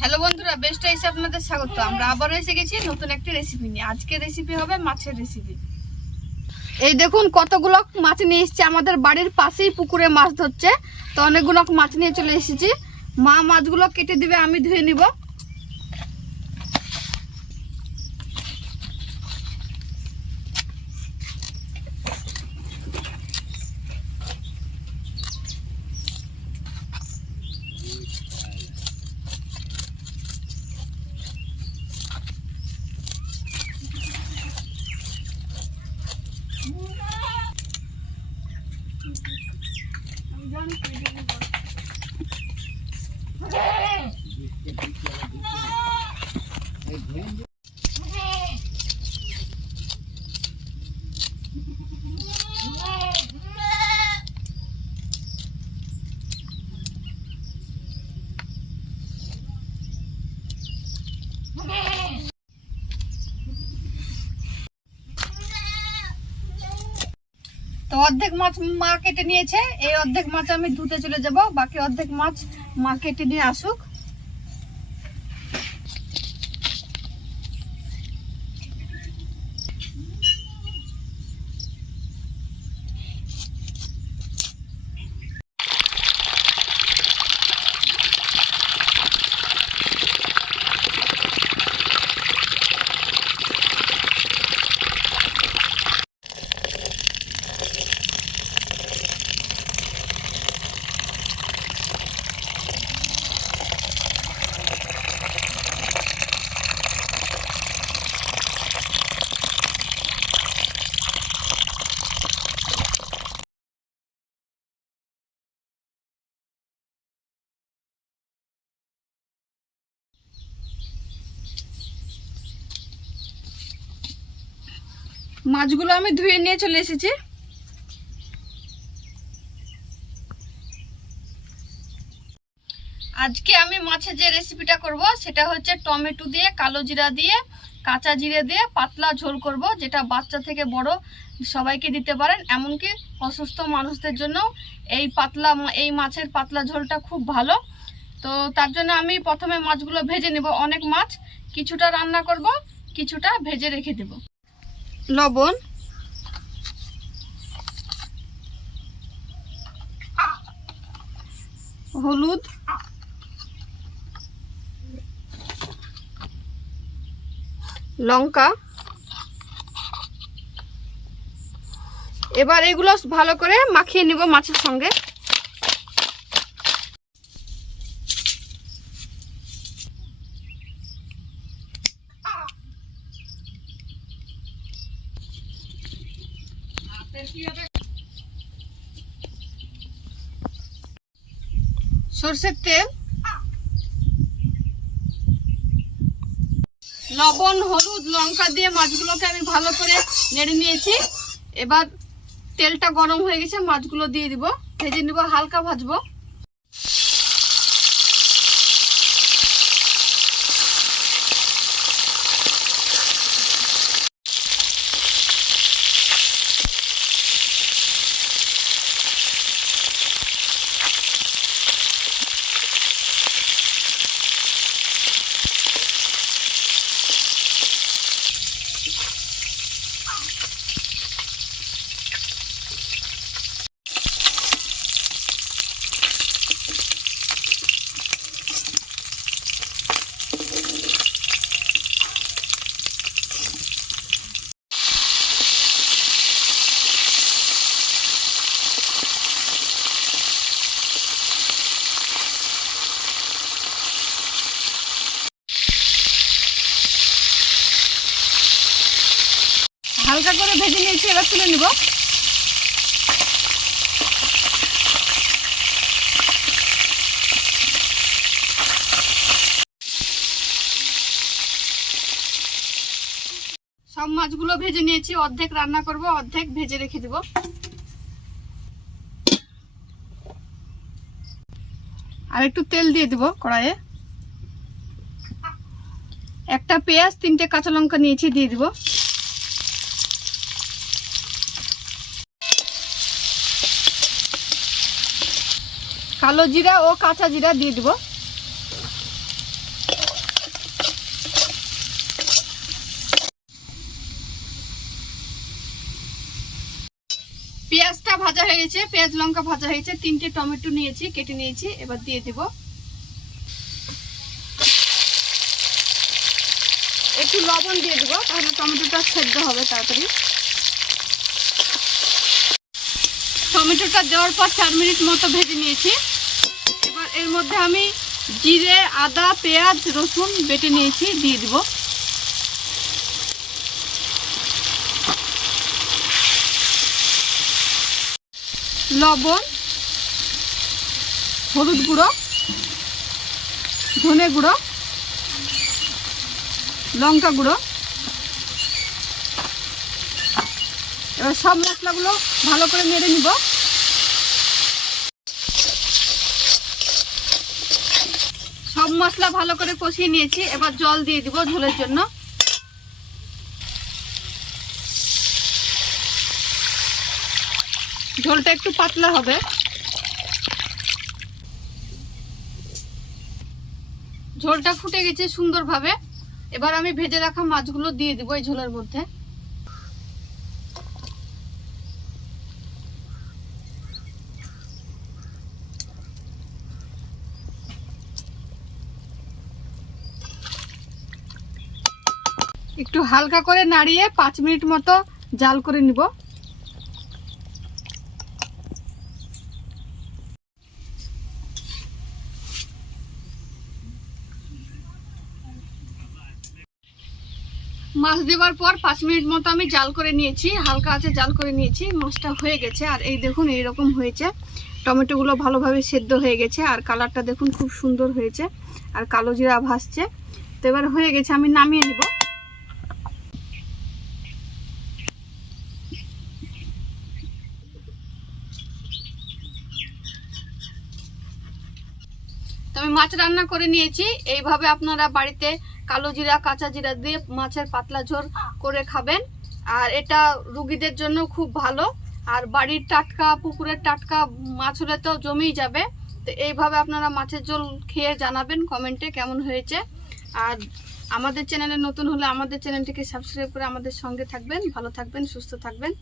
Hello বন্ধুরা best এসে আপনাদের স্বাগত। আমরা আবার এসে গেছি নতুন একটি রেসিপি নিয়ে। আজকে রেসিপি হবে মাছের রেসিপি এই দেখুন, কতগুলো মাছ নিয়ে এসেছে। আমাদের বাড়ির পাশেই পুকুরে মাছ ধরছে। তো অনেকগুলো মাছ নিয়ে চলে এসেছি। মা মাছগুলো কেটে দিবে, আমি ধুয়ে নিব। তো অর্ধেক মাছ মা কেটে নিয়েছে, এই অর্ধেক মাছ আমি ধুতে চলে যাব, বাকি অর্ধেক মাছ মা কেটে নিয়ে আসুক। মাছগুলো আমি ধুয়ে নিয়ে চলে এসেছি। আজকে আমি মাছের যে রেসিপিটা করব, সেটা হচ্ছে টমেটো দিয়ে, কালো জিরা দিয়ে, কাঁচা জিরে দিয়ে পাতলা ঝোল করব, যেটা বাচ্চা থেকে বড় সবাইকে দিতে পারেন। এমনকি অসুস্থ মানুষদের জন্য এই পাতলা এই মাছের পাতলা ঝোলটা খুব ভালো। তো তার জন্য আমি প্রথমে মাছগুলো ভেজে নেব। অনেক মাছ, কিছুটা রান্না করব, কিছুটা ভেজে রেখে দেব। লবণ। হলুদ। লঙ্কা। এবার এগুলো ভালো করে মাখিয়ে নিব মাছের সঙ্গে। সর্ষের তেল। লবণ, হলুদ, লঙ্কা দিয়ে মাছগুলোকে আমি ভালো করে নেড়ে নিয়েছি। এবার তেলটা গরম হয়ে গেছে, মাছগুলো দিয়ে দিব। ভেজে নিব, হালকা ভাজবো। হালকা করে ভেজে নিয়েছি, এবার তুলে নিব। সব মাছগুলো ভেজে নিয়েছি, অর্ধেক রান্না করব, অর্ধেক ভেজে রেখে দেব। আর একটু তেল দিয়ে দেব কড়াইয়ে। একটা পেঁয়াজ, তিনটে কাঁচা লঙ্কা নিয়েছি, দিয়ে দিব। কালো জিরা ও কাঁচা জিরা দিয়ে দেবো। পেঁয়াজটা ভাজা হয়ে গেছে, পেঁয়াজ, লঙ্কা ভাজা হয়েছে তিনটে টমেটো নিয়েছি, কেটে নিয়েছি, এবার দিয়ে দেব। একটু লবণ দিয়ে দেবো, তাহলে টমেটোটা সেদ্ধ হবে তাড়াতাড়ি। টমেটোটা দেওয়ার পর চার মিনিট মতো ভেজে নিয়েছি। এর মধ্যে আমি জিরে, আদা, পেঁয়াজ, রসুন বেটে নিয়েছি, দিয়ে দিব। লবণ, হলুদ গুঁড়ো, ধনে গুঁড়ো, লঙ্কা গুঁড়ো। এবার সব মশলাগুলো ভালো করে নেড়ে নিব। সব মশলা ভালো করে কষিয়ে নিয়েছি। এবার জল দিয়ে দিব ঝোলের জন্য। ঝোলটা একটু পাতলা হবে। ঝোলটা ফুটে গেছে সুন্দরভাবে। এবার আমি ভেজে রাখা মাছগুলো দিয়ে দিব এই ঝোলের মধ্যে। একটু হালকা করে নাড়িয়ে পাঁচ মিনিট মতো জাল করে নিব। মাছ দেওয়ার পর পাঁচ মিনিট মতো আমি জাল করে নিয়েছি, হালকা আছে জাল করে নিয়েছি, মাছটা হয়ে গেছে। আর এই দেখুন, এইরকম হয়েছে। টমেটোগুলো ভালোভাবে সেদ্ধ হয়ে গেছে, আর কালারটা দেখুন খুব সুন্দর হয়েছে, আর কালো জিরা ভাসছে। তো এবার হয়ে গেছে, আমি নামিয়ে নিব। আমি মাছ রান্না করে নিয়েছি। এইভাবে আপনারা বাড়িতে কালো জিরা, কাঁচা জিরা দিয়ে মাছের পাতলা ঝোল করে খাবেন। আর এটা রুগীদের জন্য খুব ভালো। আর বাড়ির টাটকা, পুকুরের টাটকা মাছ হলে তো জমেই যাবে। তো এইভাবে আপনারা মাছের ঝোল খেয়ে জানাবেন কমেন্টে কেমন হয়েছে। আর আমাদের চ্যানেলে নতুন হলে আমাদের চ্যানেলটিকে সাবস্ক্রাইব করে আমাদের সঙ্গে থাকবেন। ভালো থাকবেন, সুস্থ থাকবেন।